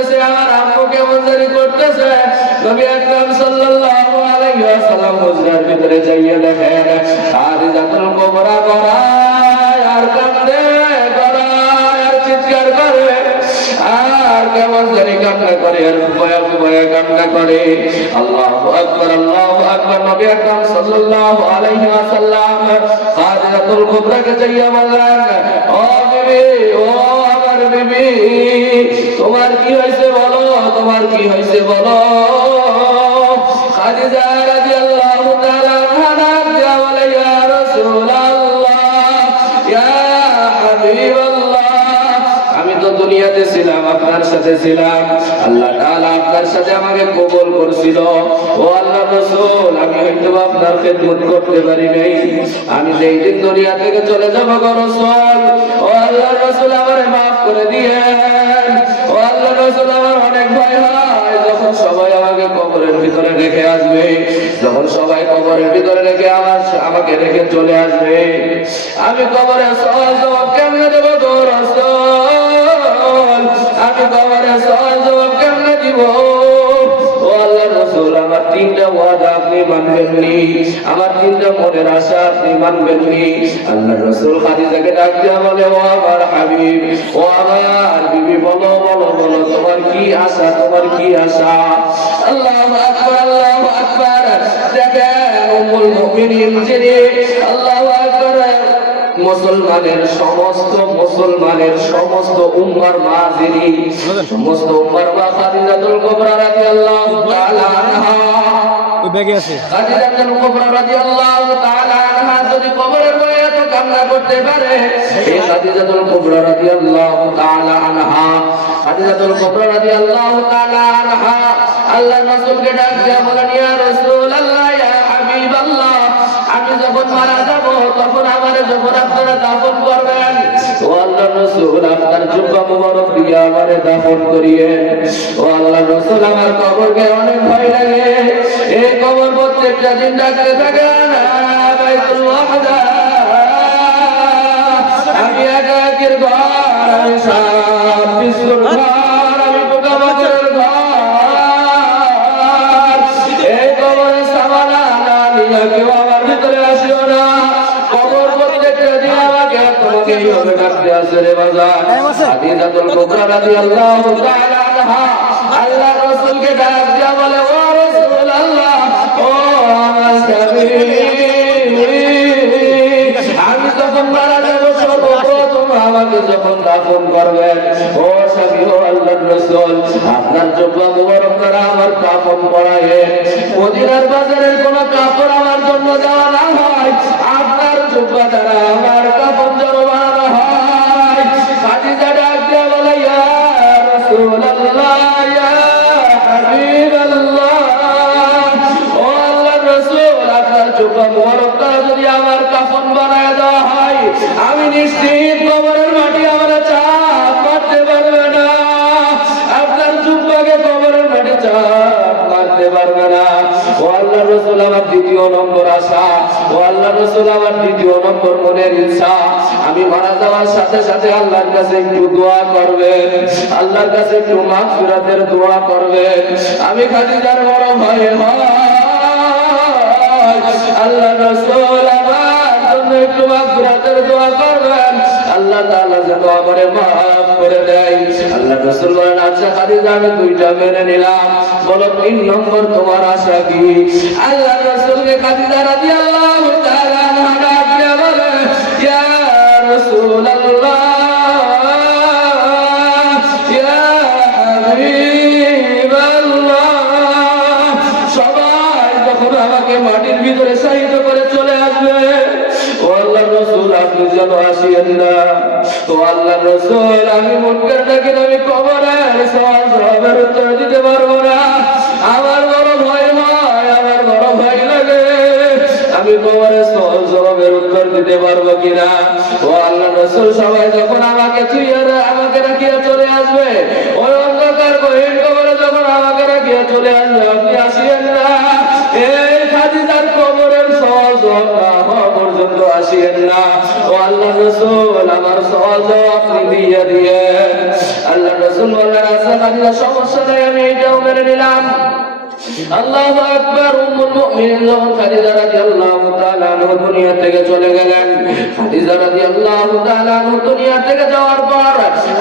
করতেছে, আমার আম্মু কেমন জানি করতেছে। নবী আকরাম সাল্লাল্লাহু আলাইহি ওয়াসাল্লাম হুজরার ভিতরে যাইয়া দেখেন খাদিজাতুল কুবরা গড়ায় আর কাঁদে, গড়ায় আর চিৎকার করে, আর কেমন জানি কান্না করে, আর ভয়া ভয়া কান্না করে। আল্লাহু আকবার, আল্লাহু আকবার। নবী আকরাম সাল্লাল্লাহু আলাইহি ওয়াসাল্লাম খাদিজাতুল কুবরাকে যাইয়া বললেন, ও বিবি, ও আমার বিবি, তোমার কি হয়েছে বলো, তোমার কি হয়েছে বলো। খাদিজা রাদিয়াল্লাহু তাআলা আনহা দিয়া বলে, ইয়া রাসূলুল্লাহ, ইয়া হাবিবাল্লাহ, আমি তো দুনিয়াতে ছিলাম, আপনার সাথে ছিলাম, আল্লাহ তাআলা আপনার সাথে আমাকে কবুল করছিল। ও আল্লাহর রাসূল, আমি হয়তো আপনার খেদমত করতে পারি নাই, আমি যেই দিন দুনিয়া থেকে চলে যাব গো রাসূল, ও আল্লাহর রাসূল আমারে maaf করে দিয়েন। ও আল্লাহর রাসূল, আমার অনেক ভয় হয় যখন সবাই আমাকে কবরের ভিতরে রেখে আসবে, যখন সবাই কবরের ভিতরে রেখে আমাকে রেখে চলে আসবে, আমি কবরে সওয়াল জবাব কেমনে দেব গো রাসূল, আমি কবরে সওয়াল জবাব কেমনে দিব। ও আল্লাহর রাসূল, আমার তিনটা ওয়াদা আপনি মানবেননি, আমার তিনটা মনের আশা আপনি মানবেননি। আল্লাহর রাসূল খাদিজাকে ডাক দিয়া বলে, ও আমার হাবিব, ও আমার বিবি, বলো বলো বলো, তোমার কি আশা, তোমার কি আশা। আল্লাহু আকবার, আল্লাহু আকবার। দেখেন উম্মুল মুমিনিন যিনি, আল্লাহু আকবার, মুসলমানের সমস্ত উম্মার মা যিনি, সমস্ত উম্মার মা খাদিজাতুল কুবরা রাদিয়াল্লাহু তাআলা আনহা, ওই ব্যাগে আছে খাদিজাতুল কুবরা রাদিয়াল্লাহু তাআলা আনহা যদি কবরের ভয়ে এত কান্না করতে পারে, এই খাদিজাতুল কুবরা রাদিয়াল্লাহু তাআলা আনহা, খাদিজাতুল কুবরা রাদিয়াল্লাহু তাআলা আনহা আল্লাহর রাসূলকে ডাক দিয়া বলেন, ইয়া রাসূলুল্লাহ, ইয়া হাবিবাল্লাহ, আমি যখন মারা যাব তখন আমারে যখন আপনারা দাফন করবেন, ও আল্লাহর রাসূল, আপনার জুব্বা মুবারক দিয়ে আমারে দাফন করিয়েন। ও আল্লাহর রাসূল, আমার কবরকে অনেক ভয় লাগে, এই কবর প্রত্যেকটা দিন ডাকতে থাকে না বাইতুল ওয়াহদা, আমি একাকির ঘর, আমি সাত বিশ্বর ঘর, আমি পোকামাকড়ের ঘর, এই কবরে সামানা না নিয়ে কেউ আমার ভিতরে আসিও না। কবর প্রত্যেকটা দিন আমাকে তোমাকে এইভাবে ডাকতে আসে রে বাজার। খাদিজাতুল কুবরা রাদিয়াল্লাহু তাআলা আনহা আল্লাহর রাসূলকে ডাক দিয়া বলে, ও রাসূলুল্লাহ, ও আমার স্বামী, আমি যখন মারা যাব সর্বপ্রথম আমাকে যখন দাফন করবেন, ও স্বামী, ও আল্লাহর রাসূল, আপনার জুব্বা মুবারক দ্বারা আমার কাফন পরায়েন। মদিনার বাজারের কোন কাপড় আমার জন্য দেওয়া না হয়, আপনার জুব্বা দ্বারা আমার কাফন যেন বানানো হয়। খাদিজা ডাক দিয়া বলে, ইয়া রাসূলুল্লাহ, ইয়া হাবিবাল্লাহ, ও আল্লাহর রাসূল, আপনার জুব্বা মুবারক দ্বারা যদি আমার কাফন বানায় দেওয়া হয়, আমি নিশ্চিত কবরের মাটি আমার চাপ মারতে পারবে না, আপনার জুব্বাকে কবরের মাটি চাপ মারতে পারবে না। ও আল্লাহর রাসূল, আমার দ্বিতীয় নম্বর আশা, ও আল্লাহর রাসূল, আমার দ্বিতীয় নম্বর মনের ইচ্ছা, আমি মারা যাওয়ার সাথে সাথে আল্লাহর কাছে একটু দোয়া করবেন, আল্লাহর কাছে একটু মাগফিরাতের দোয়া করবেন। আমি খাদিজার বড় ভয় হয়, আল্লাহর রাসূল আমার জন্য একটু মাগফিরাতের দোয়া করবেন, আল্লাহ তাআলা যেন আমারে maaf করে দেয়। আল্লাহর রাসূল বলেন, আচ্ছা খাদিজা, আমি দুইটা মেনে নিলাম, বলো 3 নম্বর তোমার আশা কি। আল্লাহর রাসূলকে খাদিজা রাদিয়াল্লাহু তাআলা আনহা ডাক দিয়া বলে, ইয়া রাসূলুল্লাহ, ইয়া হাবিবাল্লাহ, সবাই যখন আমাকে মাটির ভিতরে শায়িত করে চলে আসবে, ও আল্লাহর রাসূল, আপনি যেন আসিয়েন না। ও আল্লাহর রাসূল, আমি মুনকার নাকির, আমি কবরের সওয়াল জবাবের উত্তর দিতে পারবো না, আমার বড় ভয় হয়, আমার বড় ভয় লাগে, আমি কবরের সওয়াল জবাবের উত্তর দিতে পারবো কিনা। ও আল্লাহর রাসূল, সবাই যখন আমাকে রাখিয়া চলে আসবে, ওই অন্ধকার গহীন কবরে যখন আমাকে রাখিয়া চলে আসবে, আপনি আসিয়েন না, এই খাদিজার কবরের সওয়াল জবাব না হওয়া পর্যন্ত ভালোবাসিয়েন না। ও আল্লাহ রাসূল আমার সওয়াল আপনি দিয়ে দিয়েন। আল্লাহ রাসূল বললেন আচ্ছা খাদিজা সমস্যা নাই, আমি এটাও মেনে নিলাম। আল্লাহু আকবার। উম্মুল মুমিনিন যখন খাদিজা রাদিয়াল্লাহু তাআলা আনহা দুনিয়া থেকে চলে গেলেন, খাদিজা রাদিয়াল্লাহু তাআলা আনহা দুনিয়া থেকে যাওয়ার পর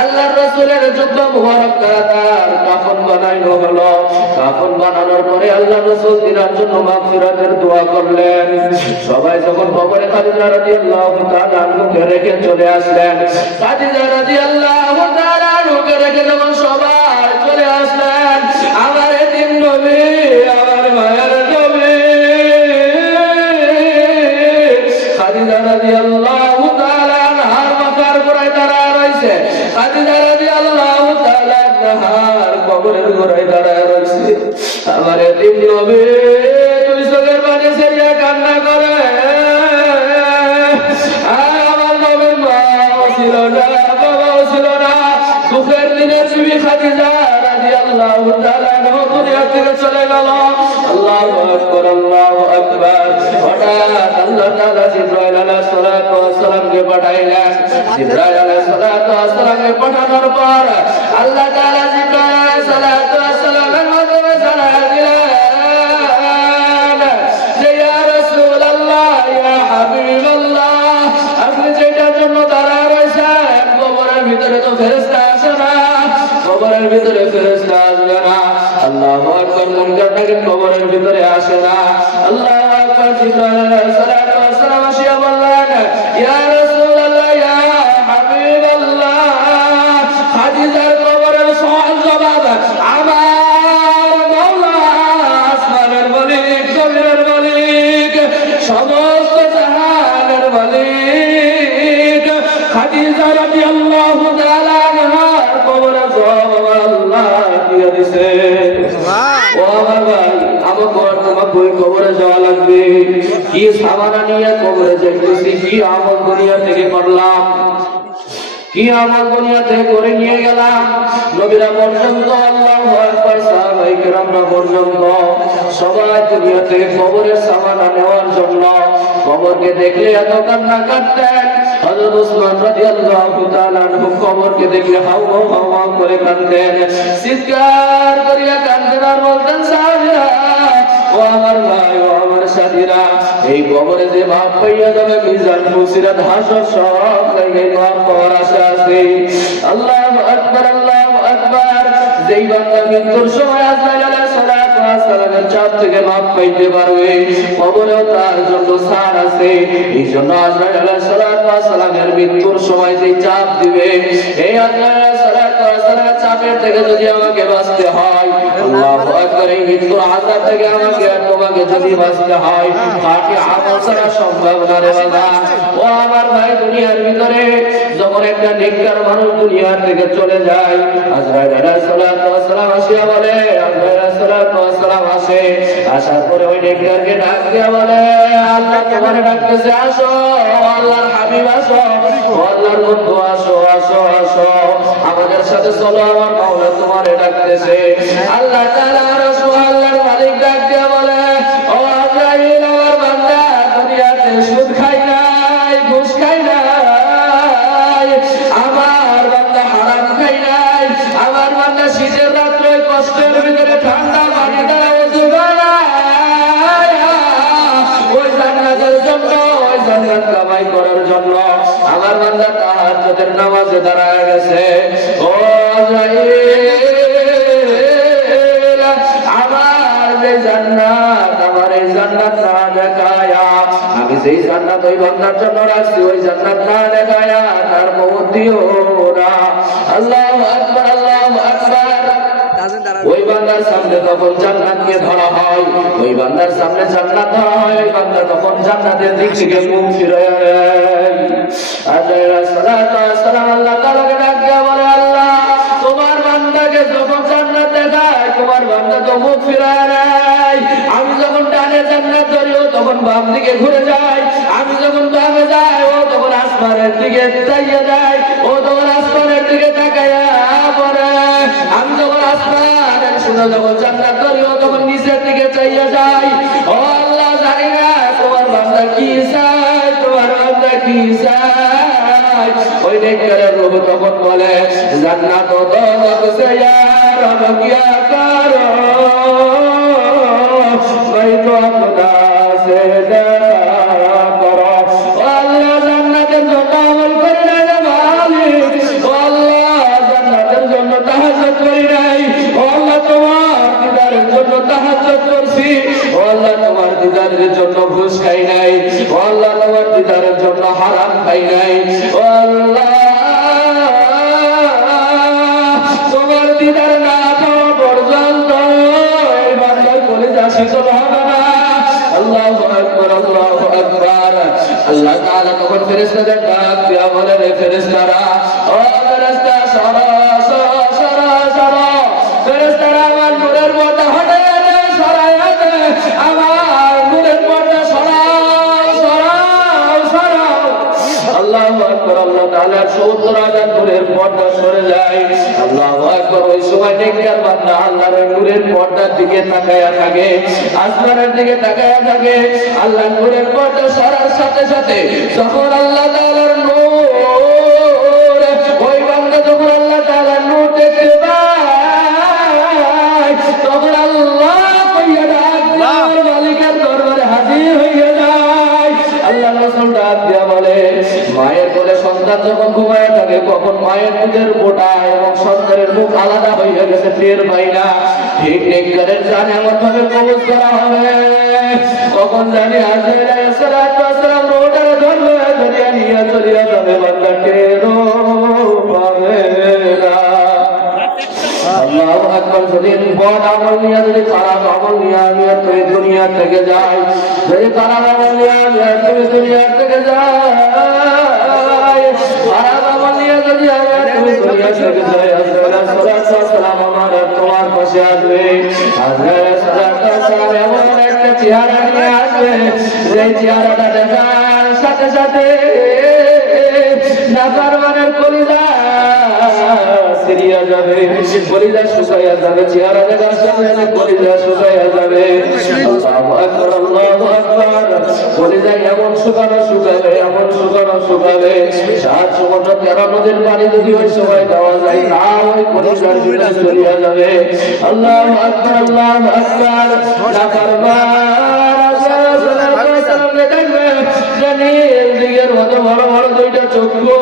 আল্লাহর রাসূলের জুব্বা মুবারক তার কাফন বানানো হলো। কাফন বানানোর পরে আল্লাহর রাসূল তিনার জন্য মাগফিরাতের দোয়া করলেন। সবাই যখন কবরে খাদিজা রাদিয়াল্লাহু তাআলা আনহাকে রেখে চলে আসলেন, খাদিজা রাদিয়াল্লাহু তাআলা আনহাকে রেখে যখন সবাই চলে আসলেন, আমার এতিম নবী, আমার মায়ের নবী খাদিজা রাদিয়াল্লাহু তাআলা আনহার মাথার গোড়ায় দাঁড়ায় রয়েছে। খাদিজা রাদিয়াল্লাহু তাআলা আনহার কবরের গোড়ায় দাঁড়ায় রয়েছে। আমার এতিম নবী দুই চোখের পানি ছেড়ে কান্না করে। আর আমার নবীর মাও ছিল না, বাবাও ছিল না। দুঃখের দিনে বিবি খাদিজা রাদিয়াল্লাহু তাআলা আনহা দুনিয়া থেকে চলে গেল। আল্লাহু আকবার, আল্লাহু আকবার। হঠাৎ আল্লাহ তাআলা জিবরাইল আলাইহিস সালাতু ওয়াস সালামকে পাঠাইলেন। জিবরাইল আলাইহিস সালাতু ওয়াস সালামকে পাঠানোর পর আল্লাহ তাআলা জিবরাইল আলাইহিস সালাতু ওয়াস সালামের মাধ্যমে জানায় দিলেন যে ইয়া রাসূলুল্লাহ, ইয়া হাবিবাল্লাহ, আপনি যেটার জন্য দাঁড়ায় রয়েছেন কবরের ভিতরে তো ফেরেশতা আসে না, কবরের ভিতরে ফেরেশতা আসবে না। আল্লাহু আকবার। মুনকার নাকির কবরের ভিতরে আসে না। আল্লাহু আকবার। জিবরাইল আলাইহিস সালাতু ওয়াস সালাম আসিয়া বললেন ইয়া রাসূলুল্লাহ, ইয়া হাবিবাল্লাহ, খাদিজার কবরের সওয়াল জবাব আমার মাওলা আসমানের মালিক, জমিনের মালিক, সমস্ত জাহানের মালিক খাদিজা রাদিয়াল্লাহু তাআলা আনহার কবরের জবাব আল্লাহ দিয়ে দিয়েছে। ও আমার ভাই, আমাকে ওই কবরে যাওয়া লাগবে। কি সামানা নিয়ে কবরে যাইতেছি, কি আমল দুনিয়া থেকে করলাম, কি আমল দুনিয়া থেকে করে নিয়ে গেলাম। নবীরা পর্যন্ত, আল্লাহু আকবার, সাহাবায়ে কেরামরা পর্যন্ত সবাই দুনিয়া থেকে কবরের সামানা নেওয়ার জন্য কবরকে দেখলে এত কান্না কাটতেন। হযরত ওসমান রাদিয়াল্লাহু তাআলা আনহু কবরকে দেখলে হাউ হাউ হাউ হাউ করে কাঁদতেন, চিৎকার করিয়া কাঁদতেন আর বলতেন সাহাবীরা, ও আমার ভাই, ও আমার সাথীরা, এই কবরে যে মাপ পাইয়া যাবে মিজান মুসিরাত হাসর সব জায়গায় মাপ পাওয়ার আশা আছে। আল্লাহু আকবার, আল্লাহু আকবার। যেই বান্দা মৃত্যুর সময় আজরাইল আলাইহিস সালাতু ওয়াস সালামের চাপ থেকে মাপ পাইতে পারবে, কবরেও তার জন্য ছাড় আছে। এই জন্য আজরাইল আলাইহিস সালাতু ওয়াস সালামের মৃত্যুর সময় যে চাপ দিবে, এই আজরাইল আলাইহিস সালাতু ওয়াস সালামের চাপের থেকে যদি আমাকে বাঁচতে হয়, আল্লাহু আকবার, এই মৃত্যুর আযাব থেকে আমাকে আর তোমাকে যদি বাঁচতে হয়, তাকে আমল ছাড়া সম্ভব না রে বাবা। ও আমার ভাই, দুনিয়ার ভিতরে যখন একটা নেককার মানুষ দুনিয়া থেকে চলে যায়, আজরাইল আলাইহিস সালাতু ওয়াস সালাম আসিয়া বলে, আজরাইল আলাইহিস সালাতু ওয়াস সালাম আসে, আসার পরে ওই নেককারকে ডাক দিয়া বলে, আল্লাহ তোমারে ডাকতেছে, আসো, আল্লাহর হাবিব আসো, আল্লাহর বন্ধু আসো, আসো, আসো, আমাদের সাথে চলো, আমার মাওলা তোমারে ডাকতেছে। আল্লাহ তাআলা রাসূল, আল্লাহর মালিক ডাক দিয়া বলে, ও আজরাইল, আমার বান্দা দুনিয়াতে সুদ খায় নাই, ঘুষ খায় নাই, আমার বান্দা হারাম খায় নাই, আমার বান্দা শীতের রাত্রে কষ্টের ভিতরে ঠান্ডা পানি দ্বারা ওযু করে ওই জান্নাতের জন্য, ওই জান্নাত কামাই করার জন্য আমার বান্দা তাহাজ্জুদের নামাজে দাঁড়ায় গেছে। ও আজরাইল, আমার যে জান্নাত, আমার এই জান্নাত না দেখায়া, আমি যেই জান্নাত ওই বান্দার জন্য রাখছি, ওই জান্নাত না দেখায়া তার মওত দিও না। আল্লাহু আকবার, আল্লাহু আকবার। ওই বান্দার সামনে তখন জান্নাতকে ধরা হয়, ওই বান্দার সামনে জান্নাত ধরা হয়, ওই বান্দা তখন জান্নাতের দিক থেকে মুখ ফিরায় নেয়। আজরাইল আলাইহিস সালাতু ওয়াস সালাম আল্লাহ তাআলাকে ডাক দিয়া বলে, আল্লাহ তোমার বান্দাকে যখন জান্নাত দেখায়, তোমার বান্দা তো মুখ ফিরায় নেয়। আমি যখন ডানে জান্নাত ধরি, ও তখন বাম দিকে ঘুরে যায়, আমি যখন বামে যাই, ও তখন আসমানের দিকে তাকিয়ে যায়, ও তখন আসমানের দিকে তাকায়া পড়ে। আমি যখন আসমানের শুনে যখন জান্নাত ধরি, ও তখন নিচের দিকে চাইয়া যায়। ও আল্লাহ, জানি না তোমার বান্দা কি চায়, তোমার বান্দা ওই নেককারের রূহ তখন বলে জান্নাত দৌলত সে ইয়া রব কিয়া কারো मैं तो खुदा से डरा करो अल्लाह जन्नतेर জন্য আমল করি নাই রে মালিক ও আল্লাহ জান্নাতের জন্য তাহাজ্জুদ করি নাই ও আল্লাহ তোমার দিদারের জন্য তাহাজ্জুদ করছি ও আল্লাহ তোমার দিদারের জন্য ঘুষ খাই নাই ও আল্লাহ তোমার দিদারের জন্য হারাম খাই নাই ও আল্লাহ তোমার দিদার না পাওয়া পর্যন্ত এই বান্দার কলিজা শীতল হবে না আল্লাহু আকবার আল্লাহু আকবার আল্লাহ তাআলা তখন ফেরেশতাদের ডাক দিয়া বলে রে ফেরেশতারা ও ফেরেশতা সরা সরা সরা সরা ফেরেশতারা আমার নূরের পর্দা হটাইয়া দে সরাইয়া দে আমার নূরের পর্দা সরাও সরাও সরাও আল্লাহু আকবার আল্লাহ তাআলা ৭০,০০০ নূরের পর্দা সরে যায় আল্লাহু আকবার ওই সময় নেককার বান্দা আল্লাহর নূরের পর্দার দিকে তাকায়া থাকে আসমানের দিকে তাকায়া থাকে আল্লাহ নূরের পর্দা সরার সাথে সাথে যখন আল্লাহ তাআলার নূর ওই বান্দা যখন আল্লাহ তাআলার নূর দেখতে পায় তখন আল্লাহ কইয়া ডাক দেওয়ার মালিকের দরবারে হাজির হইয়া যায় আল্লাহ রাসূল ডাক দিয়া বলে মায়ের কোলে সন্তান যখন ঘুমায় থাকে কখন মায়ের দুধের গোটা এবং সন্তানের মুখ আলাদা হইয়া গেছে টের পাই না ঠিক নেককারের জানে এমন ভাবে কবজ করা হবে কখন জানি আজরাইল আলাইহিস সালাম রোটারে ধরবে ধরিয়া নিয়ে চলিয়া যাবে বান্দা টেরও পাবে না আল্লাহু আকবার যদি বদ আমল নিয়ে যদি খারাপ আমল নিয়ে তুমি দুনিয়া থেকে যায় যদি খারাপ আমল নিয়ে তুমি দুনিয়া থেকে যায় খারাপ আমল নিয়ে যদি তুমি দুনিয়া থেকে যায় আজরাইল সালাম আমার তোমার পাশে আসবে আজরাইল সালাম এমন একটা চেহারা নিয়ে আসবে যে চেহারাটা দেখার সাথে সাথে নাফরমানের কলিজা সিরিয়া যাবে কলিজা শুকাইয়া যাবে চেহারা দেখার সাথে সাথে কলিজা শুকাইয়া যাবে আল্লাহু আকবার আল্লাহু আকবার কলিজা এমন শুকানো শুকাবে এমন শুকানো শুকাবে 7 সমুদ্র 13 নদীর পানি যদি ওই সময় দেওয়া যায় না ওই কলিজার ভিতরে চলিয়া যাবে আল্লাহু আকবার আল্লাহু আকবার নাফরমান সামনে দেখবে জানিল দিকের মতো বড় বড় দুইটা চক্ষু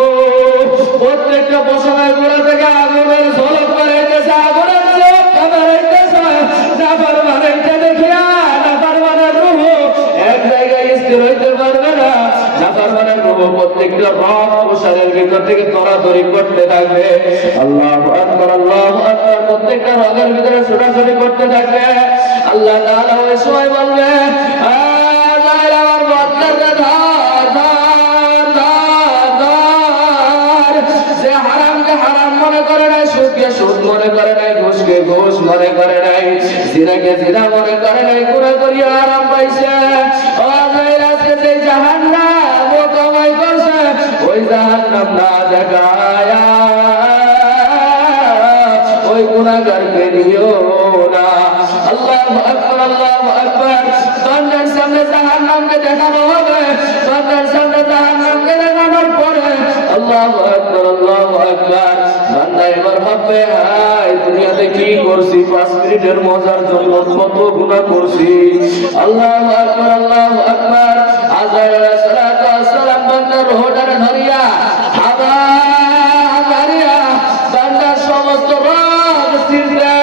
প্রত্যেকটা বসনায় গোড়া থেকে আগুনের ঝলক বাড়াইতেছে আগুনের ঝলক বাড়াইতেছে নাফরমানটা দেখিয়া নাফরমানের রূহ এক জায়গায় স্থির হইতে পারবে না নাফরমানের রূহ প্রত্যেকটা রগ প্রসারের ভিতর থেকে দৌড়াদৌড়ি করতে থাকবে আল্লাহু আকবার আল্লাহু আকবার প্রত্যেকটা রগের ভিতরে ছোটাছুটি করতে থাকবে আল্লাহ তাআলা ওই সময় বলবে আমার বদলার ধার ধার ধার ধার যে হারামকে হারাম মনে করে নাই সুদকে সুদ মনে করে নাই ঘুষকে ঘুষ মনে করে নাই জিনাকে জিনা মনে করে নাই গুনাহ করিয়া আরাম পাইছে ও আজকে যে জাহান্নাম ও কামাই করছে ওই জাহান্নাম না দেখায়া ওই গুনাহগারকে নিও না আল্লাহু আকবার আল্লাহু আকবার বান্দার সামনে জাহান্নামকে দেখানো হবে বান্দার সামনে জাহান্নামকে দেখানোর পরে আল্লাহু আকবার আল্লাহু আকবার বান্দা এবার ভাববে হায় দুনিয়াতে কি করছি 5 মিনিটের মজার জন্য কত গুনাহ করছি আল্লাহু আকবার আল্লাহু আকবার আজরাইল আলাইহিস সালাম বান্দার রূহটারে ধরিয়া ধরিয়া বান্দার সমস্ত রগ সিলতে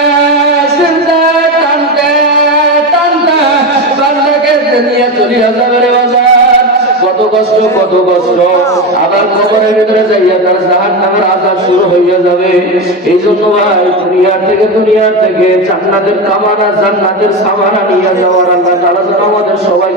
সিলতে টানতে টানতে বান্দাকে দুনিয়া চলিয়া যাবে রে বাজার কত কষ্ট আবার কবরের ভিতরে যাইয়া তার জাহান্নামের আযাব শুরু হইয়া যাবে এই জন্য ভাই দুনিয়া থেকে জান্নাতের কামানা জান্নাতের সামানা নিয়ে যাওয়ার আল্লাহ তাআলা যেন আমাদের সবাই